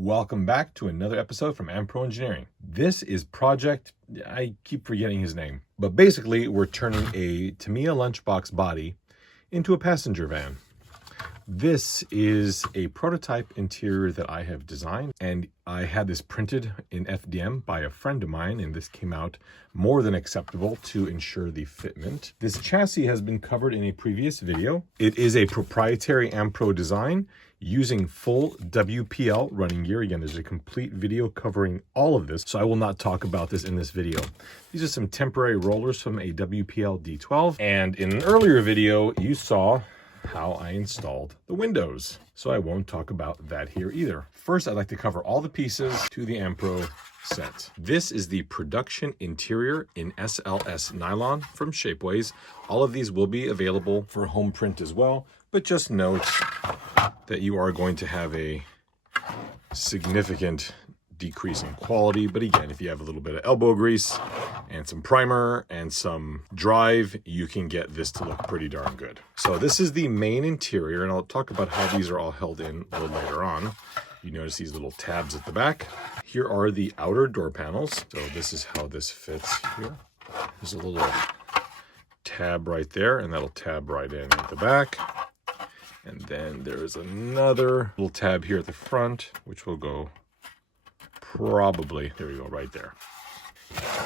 Welcome back to another episode from Ampro Engineering. This is Project, I keep forgetting his name, but basically we're turning a Tamiya Lunchbox body into a passenger van. This is a prototype interior that I have designed, and I had this printed in FDM by a friend of mine, and this came out more than acceptable to ensure the fitment. This chassis has been covered in a previous video. It is a proprietary Ampro design using full WPL running gear. Again, there's a complete video covering all of this, so I will not talk about this in this video. These are some temporary rollers from a WPL D12, and in an earlier video, you saw how I installed the windows, so I won't talk about that here either. First, I'd like to cover all the pieces to the Ampro set. This is the production interior in SLS nylon from Shapeways. All of these will be available for home print as well, but just note that you are going to have a significant decrease in quality. But again, if you have a little bit of elbow grease and some primer and some drive, you can get this to look pretty darn good. So this is the main interior, and I'll talk about how these are all held in a little later on. You notice these little tabs at the back. Here are the outer door panels. So this is how this fits here. There's a little tab right there, and that'll tab right in at the back. And then there's another little tab here at the front, which will go probably, there we go, right there.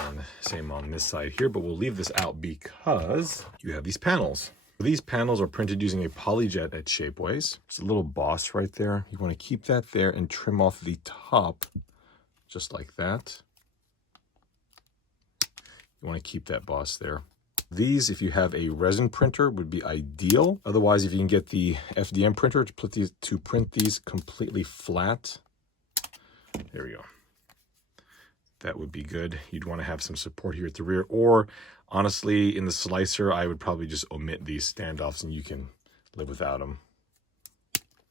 And same on this side here, but we'll leave this out because you have these panels. These panels are printed using a polyjet at Shapeways. It's a little boss right there. You want to keep that there and trim off the top just like that. You want to keep that boss there. These, if you have a resin printer, would be ideal. Otherwise, if you can get the FDM printer to print these completely flat, there we go. That would be good. You'd want to have some support here at the rear, or honestly, in the slicer, I would probably just omit these standoffs and you can live without them.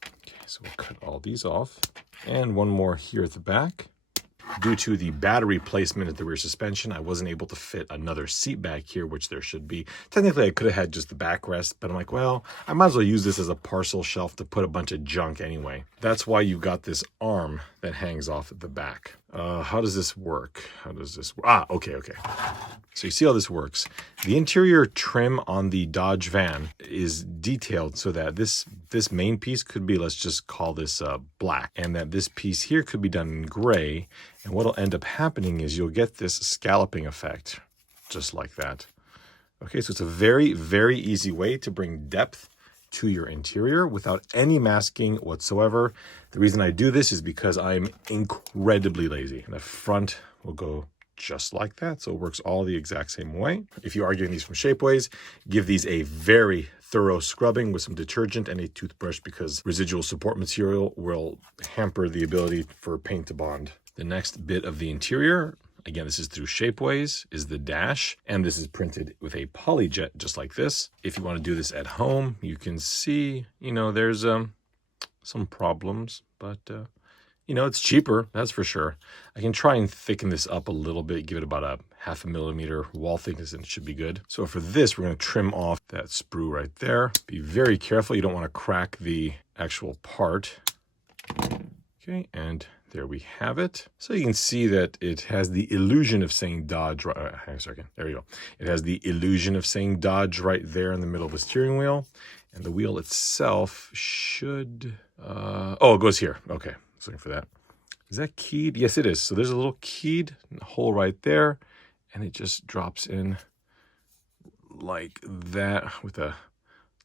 Okay, so we'll cut all these off. And one more here at the back. Due to the battery placement at the rear suspension, I wasn't able to fit another seat back here, which there should be. Technically, I could have had just the backrest, but I'm like, well, I might as well use this as a parcel shelf to put a bunch of junk anyway. That's why you've got this arm that hangs off at the back. How does this work? How does this work? Ah, okay. So you see how this works. The interior trim on the Dodge van is detailed so that this main piece could be, let's just call this black, and that this piece here could be done in gray. And what'll end up happening is you'll get this scalloping effect, just like that. Okay, so it's a very, very easy way to bring depth to your interior without any masking whatsoever. The reason I do this is because I'm incredibly lazy. The front will go just like that, so it works all the exact same way. If you are getting these from Shapeways, give these a very thorough scrubbing with some detergent and a toothbrush, because residual support material will hamper the ability for paint to bond. The next bit of the interior, again, this is through Shapeways, is the dash, and this is printed with a polyjet just like this. If you want to do this at home, you can see, there's some problems, but it's cheaper, that's for sure. I can try and thicken this up a little bit, give it about a 0.5 millimeter wall thickness, and it should be good. So for this, we're going to trim off that sprue right there. Be very careful, you don't want to crack the actual part. Okay, and there we have it. So you can see that it has the illusion of saying Dodge. Hang on a second. There you go. It has the illusion of saying Dodge right there in the middle of the steering wheel. And the wheel itself should... oh, it goes here. Okay, I was looking for that. Is that keyed? Yes, it is. So there's a little keyed hole right there. And it just drops in like that with a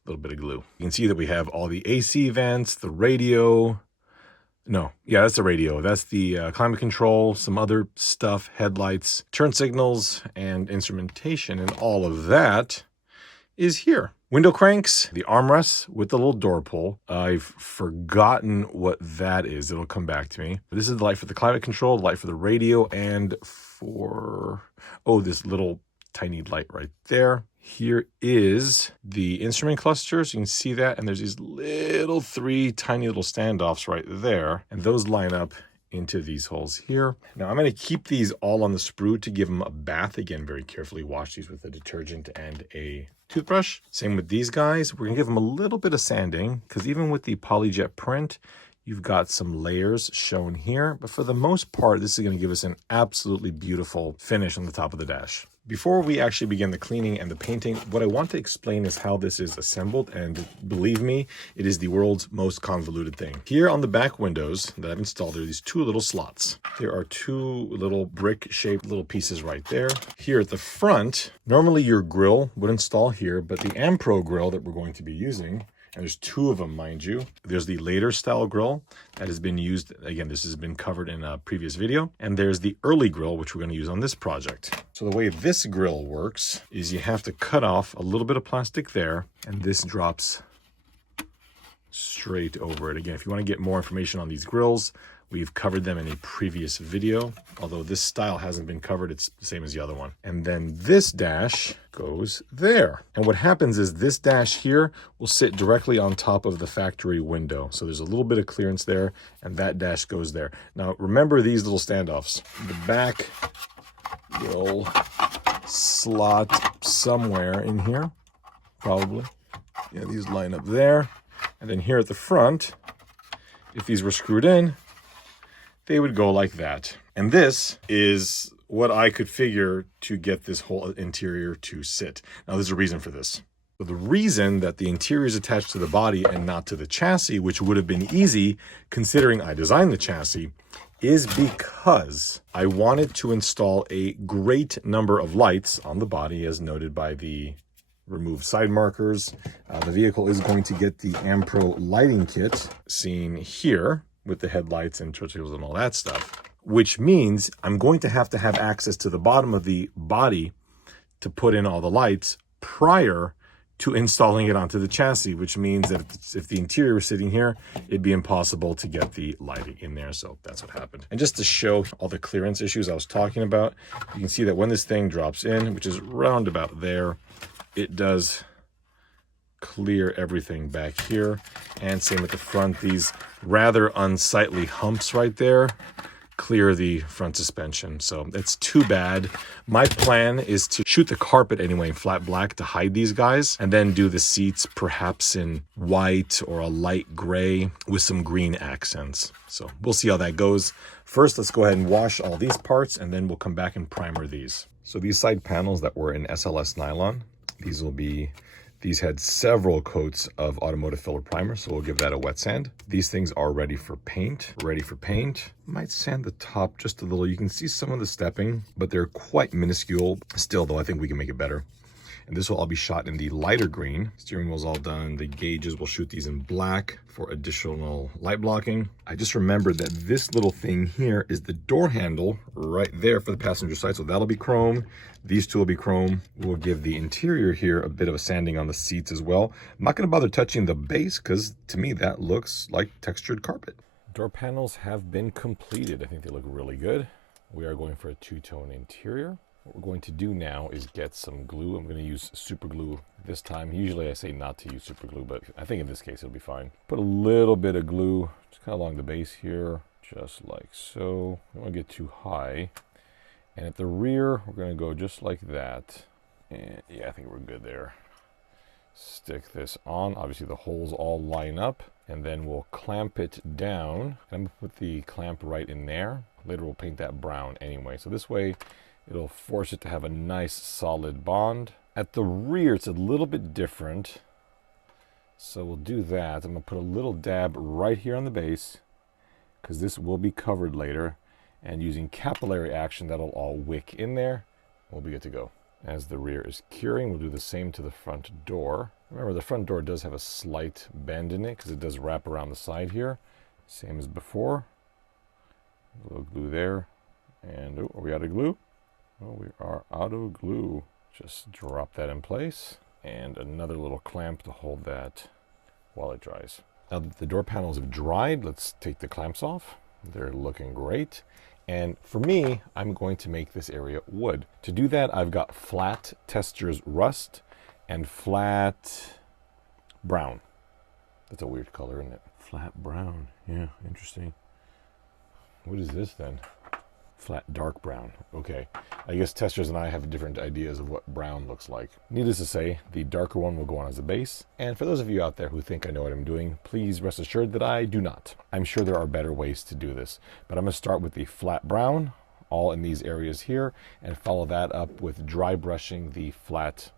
little bit of glue. You can see that we have all the AC vents, the radio... No, yeah, that's the radio. That's the climate control, some other stuff, headlights, turn signals, and instrumentation, and all of that is here. Window cranks, the armrests with the little door pull. I've forgotten what that is. It'll come back to me. This is the light for the climate control, the light for the radio, and for, this little tiny light right there. Here is the instrument cluster, so you can see that, and there's these little 3 tiny little standoffs right there, and those line up into these holes here. Now I'm going to keep these all on the sprue to give them a bath. Again, very carefully wash these with a detergent and a toothbrush. Same with these guys. We're going to give them a little bit of sanding, because even with the polyjet print, You've got some layers shown here, but for the most part, this is going to give us an absolutely beautiful finish on the top of the dash. Before we actually begin the cleaning and the painting, what I want to explain is how this is assembled, and believe me, it is the world's most convoluted thing. Here on the back windows that I've installed, there are these two little slots. There are two little brick-shaped little pieces right there. Here at the front, normally your grill would install here, but the Ampro grill that we're going to be using, and there's two of them, mind you. There's the later style grill that has been used. Again, this has been covered in a previous video. And there's the early grill, which we're going to use on this project. So the way this grill works is you have to cut off a little bit of plastic there, and this drops straight over it. Again, if you want to get more information on these grills, we've covered them in a previous video, although this style hasn't been covered. It's the same as the other one. And then this dash goes there. And what happens is this dash here will sit directly on top of the factory window. So there's a little bit of clearance there, and that dash goes there. Now, remember these little standoffs. The back will slot somewhere in here, probably. Yeah, these line up there. And then here at the front, if these were screwed in, they would go like that. And this is what I could figure to get this whole interior to sit. Now, there's a reason for this. So the reason that the interior is attached to the body and not to the chassis, which would have been easy considering I designed the chassis, is because I wanted to install a great number of lights on the body, as noted by the removed side markers. The vehicle is going to get the Ampro lighting kit seen here with the headlights and turtles and all that stuff, which means I'm going to have access to the bottom of the body to put in all the lights prior to installing it onto the chassis, which means that if the interior was sitting here, it'd be impossible to get the lighting in there. So that's what happened. And just to show all the clearance issues I was talking about, you can see that when this thing drops in, which is round about there, it does clear everything back here. And same with the front. These rather unsightly humps right there clear the front suspension. So it's too bad. My plan is to shoot the carpet anyway in flat black to hide these guys, and then do the seats perhaps in white or a light gray with some green accents. So we'll see how that goes. First, let's go ahead and wash all these parts, and then we'll come back and primer these. So these side panels that were in SLS nylon, these had several coats of automotive filler primer, so we'll give that a wet sand. These things are ready for paint. Might sand the top just a little. You can see some of the stepping, but they're quite minuscule. Still, though, I think we can make it better. And this will all be shot in the lighter green. Steering wheel's all done. The gauges, we'll shoot these in black for additional light blocking. I just remembered that this little thing here is the door handle right there for the passenger side. So that'll be chrome. These two will be chrome. We'll give the interior here a bit of a sanding on the seats as well. I'm not gonna bother touching the base because to me that looks like textured carpet. Door panels have been completed. I think they look really good. We are going for a two-tone interior. What we're going to do now is get some glue. I'm going to use super glue this time. Usually I say not to use super glue, but I think in this case it'll be fine. Put a little bit of glue just kind of along the base here, just like so. Don't want to get too high. And at the rear, we're going to go just like that. And yeah, I think we're good there. Stick this on. Obviously the holes all line up, and then we'll clamp it down. I'm going to put the clamp right in there. Later we'll paint that brown anyway. So this way, it'll force it to have a nice solid bond. At the rear, it's a little bit different. So we'll do that. I'm gonna put a little dab right here on the base because this will be covered later. And using capillary action, that'll all wick in there. We'll be good to go. As the rear is curing, we'll do the same to the front door. Remember, the front door does have a slight bend in it because it does wrap around the side here. Same as before. A little glue there. And oh, are we out of glue? Oh, we are out of glue. Just drop that in place, and another little clamp to hold that while it dries. Now that the door panels have dried, let's take the clamps off. They're looking great. And for me, I'm going to make this area wood. To do that, I've got flat Tester's rust and flat brown. That's a weird color, isn't it? Flat brown. Yeah, interesting. What is this then? flat dark brown. Okay, I guess testers and I have different ideas of what brown looks like. Needless to say, the darker one will go on as a base. And for those of you out there who think I know what I'm doing, please rest assured that I do not. I'm sure there are better ways to do this, but I'm going to start with the flat brown, all in these areas here, and follow that up with dry brushing the flat,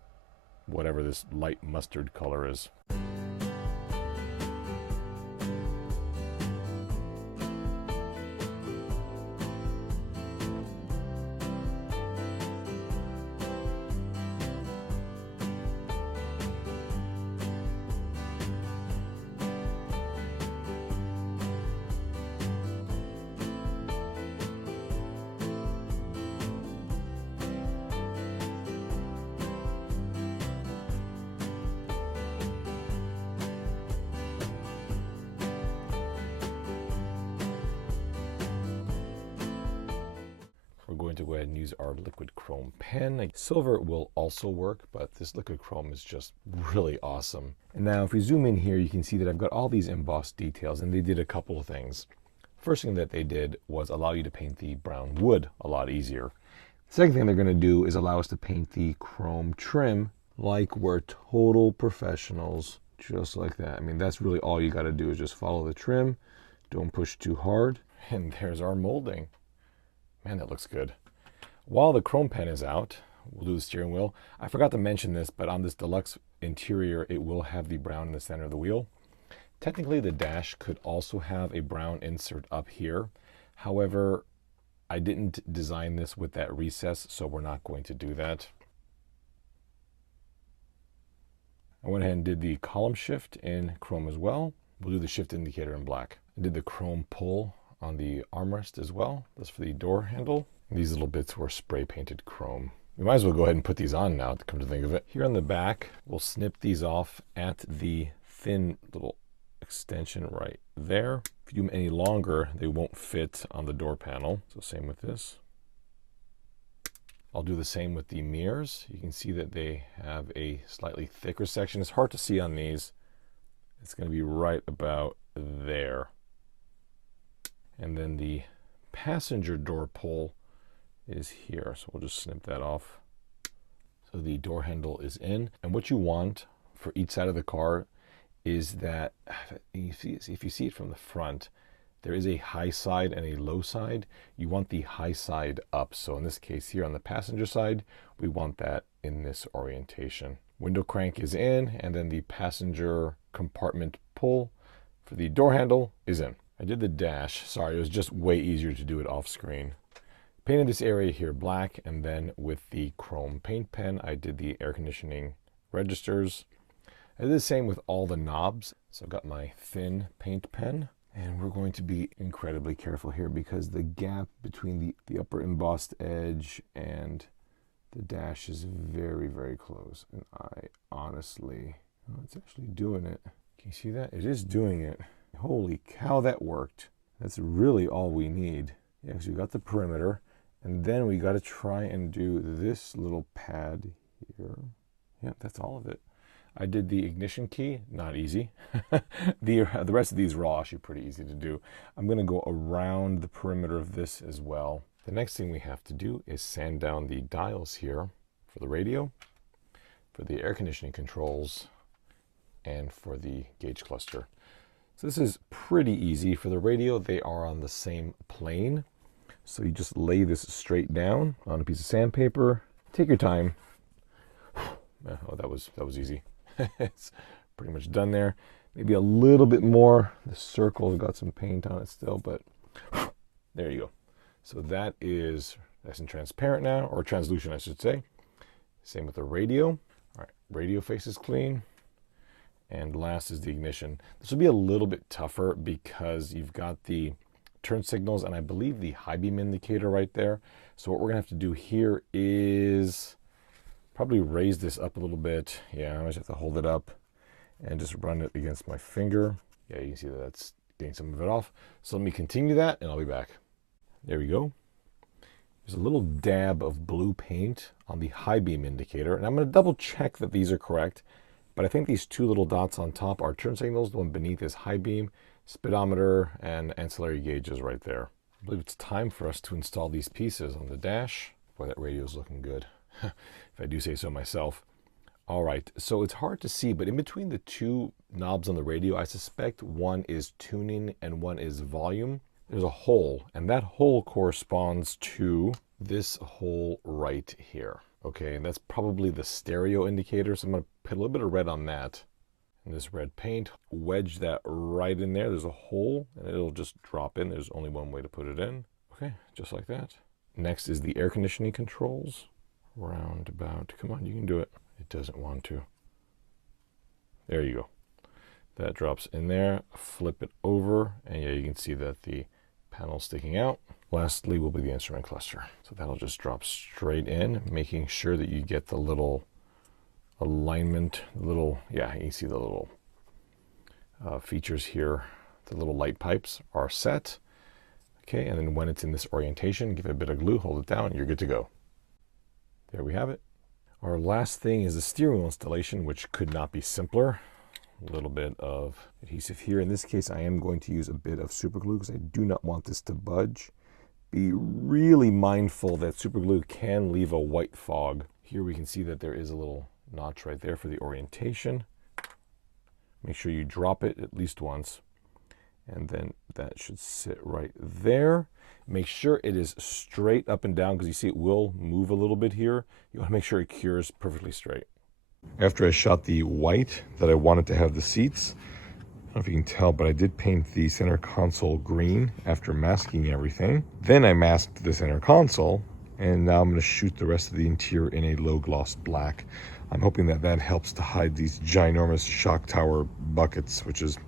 whatever this light mustard color is. Going to go ahead and use our liquid chrome pen. Silver will also work, but this liquid chrome is just really awesome. And now if we zoom in here, you can see that I've got all these embossed details, and they did a couple of things. First thing that they did was allow you to paint the brown wood a lot easier. Second thing they're going to do is allow us to paint the chrome trim like we're total professionals, just like that. I mean, that's really all you got to do is just follow the trim, don't push too hard, and there's our molding. Man, that looks good. While the chrome pen is out, we'll do the steering wheel. I forgot to mention this, but on this deluxe interior, it will have the brown in the center of the wheel. Technically, the dash could also have a brown insert up here. However, I didn't design this with that recess, so we're not going to do that. I went ahead and did the column shift in chrome as well. We'll do the shift indicator in black. I did the chrome pull on the armrest as well. That's for the door handle. These little bits were spray painted chrome. We might as well go ahead and put these on now, to come to think of it. Here on the back, we'll snip these off at the thin little extension right there. If you do them any longer, they won't fit on the door panel. So same with this. I'll do the same with the mirrors. You can see that they have a slightly thicker section. It's hard to see on these. It's going to be right about there. And then the passenger door pull is here. So we'll just snip that off. So the door handle is in. And what you want for each side of the car is that, if you see it from the front, there is a high side and a low side. You want the high side up. So in this case here on the passenger side, we want that in this orientation. Window crank is in, and then the passenger compartment pull for the door handle is in. I did the dash. Sorry, it was just way easier to do it off screen. Painted this area here black, and then with the chrome paint pen, I did the air conditioning registers. I did the same with all the knobs. So I've got my thin paint pen, and we're going to be incredibly careful here because the gap between the upper embossed edge and the dash is very, very close. And I honestly, oh, it's actually doing it. Can you see that? It is doing it. Holy cow, that worked. That's really all we need. Yeah, because we got the perimeter, and then we got to try and do this little pad here. Yeah, that's all of it. I did the ignition key, not easy. The rest of these are all actually pretty easy to do. I'm going to go around the perimeter of this as well. The next thing we have to do is sand down the dials here for the radio, for the air conditioning controls, and for the gauge cluster. So this is pretty easy. For the radio, they are on the same plane. So you just lay this straight down on a piece of sandpaper. Take your time. Oh, that was easy. It's pretty much done there. Maybe a little bit more. The circle's got some paint on it still, but there you go. So that is nice and transparent now, or translucent, I should say. Same with the radio. All right, radio face is clean. And last is the ignition. This will be a little bit tougher because you've got the turn signals and I believe the high beam indicator right there. So what we're gonna have to do here is probably raise this up a little bit. Yeah, I just have to hold it up and just run it against my finger. Yeah, you can see that that's getting some of it off. So let me continue that and I'll be back. There we go. There's a little dab of blue paint on the high beam indicator, and I'm gonna double check that these are correct. But I think these two little dots on top are turn signals. The one beneath is high beam, speedometer, and ancillary gauges right there. I believe it's time for us to install these pieces on the dash. Boy, that radio's looking good, if I do say so myself. All right, so it's hard to see, but in between the two knobs on the radio, I suspect one is tuning and one is volume. There's a hole, and that hole corresponds to this hole right here. Okay, and that's probably the stereo indicator, so I'm going to put a little bit of red on that. And this red paint, wedge that right in there. There's a hole, and it'll just drop in. There's only one way to put it in. Okay, just like that. Next is the air conditioning controls. Roundabout. Come on, you can do it. It doesn't want to. There you go. That drops in there. Flip it over, and yeah, you can see that the panel's sticking out. Lastly will be the instrument cluster. So that'll just drop straight in, making sure that you get the little alignment, yeah, you see the little features here. The little light pipes are set. Okay, and then when it's in this orientation, give it a bit of glue, hold it down, and you're good to go. There we have it. Our last thing is the steering wheel installation, which could not be simpler. A little bit of adhesive here. In this case, I am going to use a bit of super glue because I do not want this to budge. Be really mindful that super glue can leave a white fog. Here we can see that there is a little notch right there for the orientation. Make sure you drop it at least once, and then that should sit right there. Make sure it is straight up and down because you see it will move a little bit here. You want to make sure it cures perfectly straight. After I shot the white that I wanted to have the seats, I don't know if you can tell, but I did paint the center console green after masking everything. Then I masked the center console, and now I'm going to shoot the rest of the interior in a low gloss black. I'm hoping that that helps to hide these ginormous shock tower buckets, which is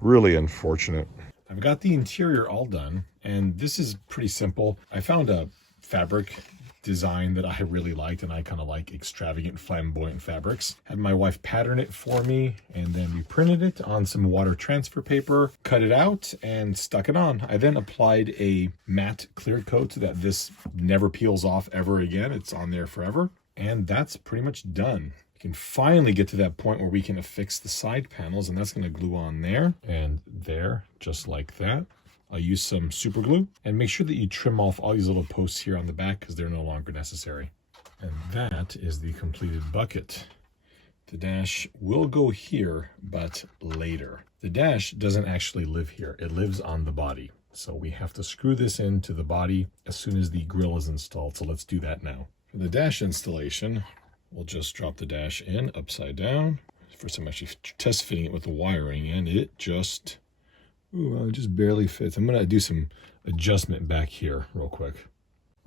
really unfortunate. I've got the interior all done, and this is pretty simple. I found a fabric design that I really liked, and I kind of like extravagant, flamboyant fabrics. Had my wife pattern it for me, and then we printed it on some water transfer paper, cut it out, and stuck it on. I then applied a matte clear coat so that this never peels off ever again. It's on there forever, and that's pretty much done. We can finally get to that point where we can affix the side panels, and that's going to glue on there and there, just like that. I'll use some super glue, and make sure that you trim off all these little posts here on the back because they're no longer necessary. And that is the completed bucket. The dash will go here, but later. The dash doesn't actually live here. It lives on the body. So we have to screw this into the body as soon as the grill is installed. So let's do that now. For the dash installation, we'll just drop the dash in upside down. First I'm actually test fitting it with the wiring, and it just... Ooh, it just barely fits. I'm going to do some adjustment back here real quick.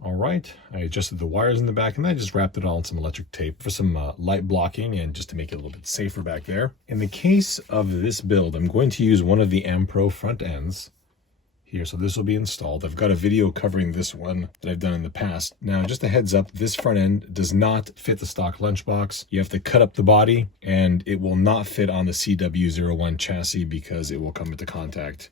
All right, I adjusted the wires in the back, and I just wrapped it all in some electric tape for some light blocking and just to make it a little bit safer back there. In the case of this build, I'm going to use one of the Ampro front ends here, so this will be installed. I've got a video covering this one that I've done in the past. Now, just a heads up, this front end does not fit the stock Lunchbox. You have to cut up the body, and it will not fit on the CW01 chassis because it will come into contact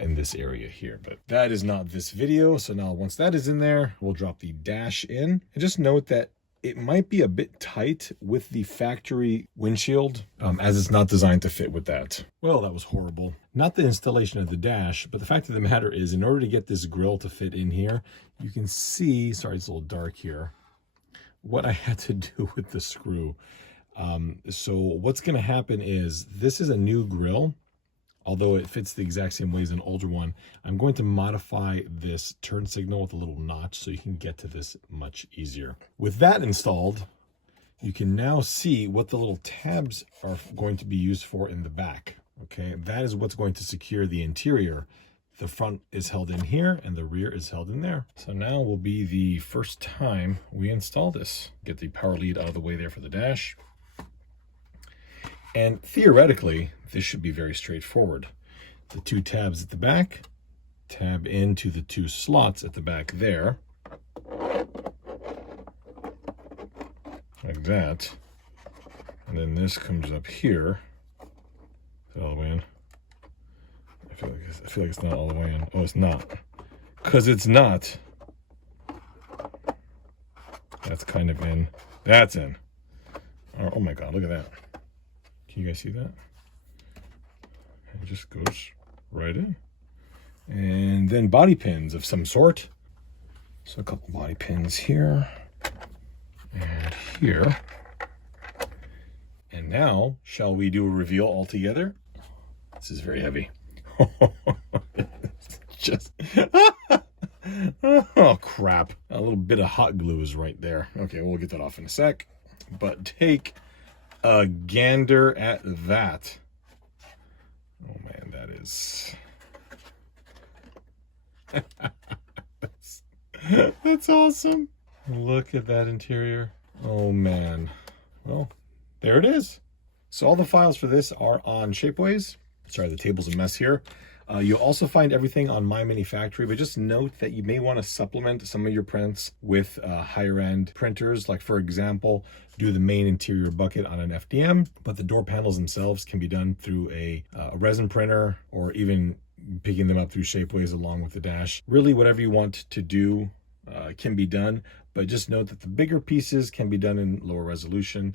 in this area here. But that is not this video, so now once that is in there, we'll drop the dash in. And just note that it might be a bit tight with the factory windshield, as it's not designed to fit with that. Well, that was horrible. Not the installation of the dash, but the fact of the matter is, in order to get this grill to fit in here, you can see, sorry, it's a little dark here, what I had to do with the screw. So what's going to happen is, this is a new grill. Although it fits the exact same way as an older one, I'm going to modify this turn signal with a little notch so you can get to this much easier. With that installed, you can now see what the little tabs are going to be used for in the back. Okay, that is what's going to secure the interior. The front is held in here and the rear is held in there. So now will be the first time we install this. Get the power lead out of the way there for the dash. And theoretically, this should be very straightforward. The two tabs at the back, tab into the two slots at the back there, like that. And then this comes up here. Is that all the way in? I feel like it's not all the way in. Oh, it's not. Because it's not. That's kind of in. That's in. Oh my God, look at that. Can you guys see that? It just goes right in. And then body pins of some sort. So a couple body pins here and here. And now, shall we do a reveal all together? This is very heavy. Just, oh crap. A little bit of hot glue is right there. Okay, we'll get that off in a sec. But take a gander at that. Oh man, that is... that's awesome. Look at that interior. Oh man. Well, there it is. So all the files for this are on Shapeways. Sorry, the table's a mess here. You'll also find everything on My Mini Factory, but just note that you may want to supplement some of your prints with higher end printers. Like for example, do the main interior bucket on an FDM, but the door panels themselves can be done through a resin printer, or even picking them up through Shapeways along with the dash. Really, whatever you want to do can be done, but just note that the bigger pieces can be done in lower resolution.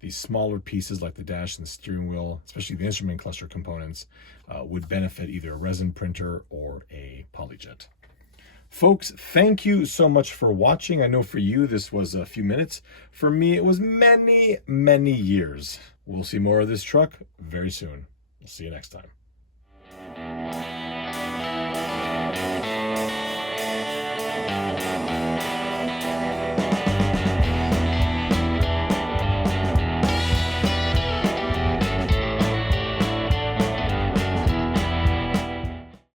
These smaller pieces like the dash and the steering wheel, especially the instrument cluster components, would benefit either a resin printer or a polyjet. Folks, thank you so much for watching. I know for you this was a few minutes. For me it was many, many years. We'll see more of this truck very soon. We'll see you next time.